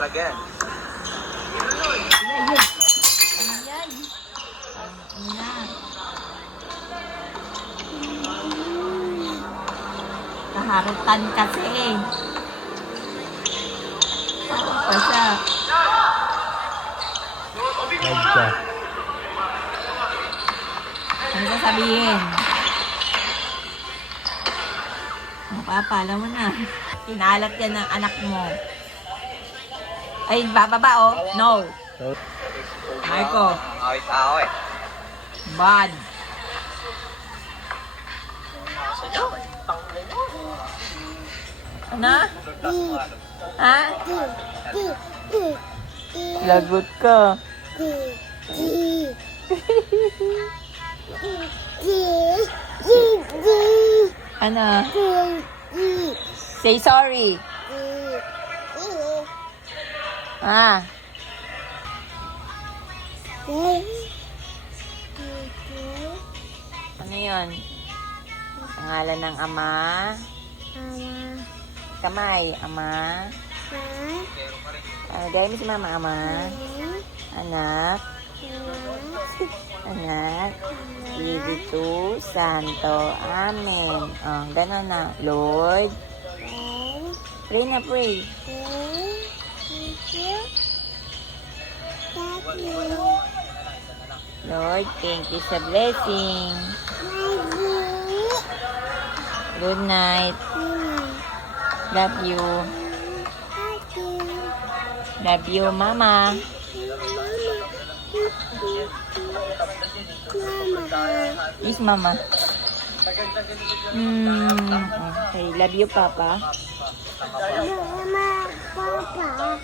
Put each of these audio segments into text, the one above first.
Again. Ayan. Ayan. Kaharutan kasi. Pa siya. Nagka. Ano sasabihin? Papa, alam mo na. Kinalat yan ng anak mo. Ay, bababa oh. No. Marco. Awit-awit. Bad. Ano? Ha? Lagot ka. Ano? Say sorry. Ah. Ano yun? Pangalan ng ama? Kamay, ama? Gaya mo si mama, ama? Anak? Anak? Espiritu Santo. Amen. Oh, gano'n na. Lord? Pray na, pray. Lord, thank you sa blessing. Good night. Love you. Love you, Mama. Yes, Mama. Okay, love you, Papa. Mama, Papa.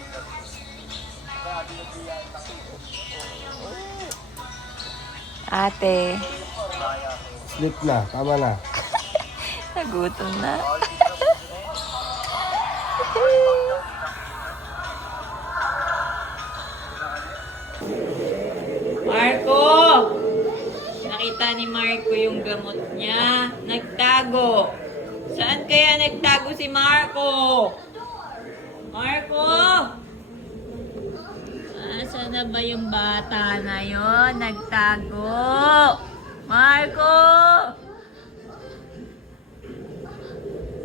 Ate. Sleep na. Tama na. Nagutom na. Marco! Nakita ni Marco yung gamot niya. Nagtago. Saan kaya nagtago si Marco? Marco! Saan na ba yung bata na yon? Nagtago. Marco!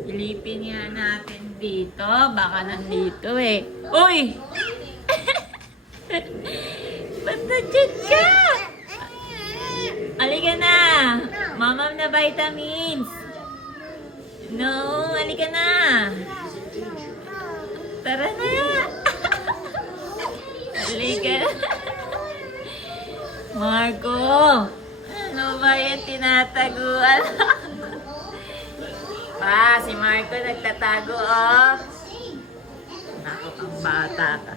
Ilipin nga natin dito. Baka nandito eh. Uy! Ba't nandiyan ka? Halika na. Mamam na vitamins. No, halika na. Tara na. Halika na. Marco, ano ba yung tinataguan? Pa, si Marco nagtatago, oh. Naku, ang bata ka.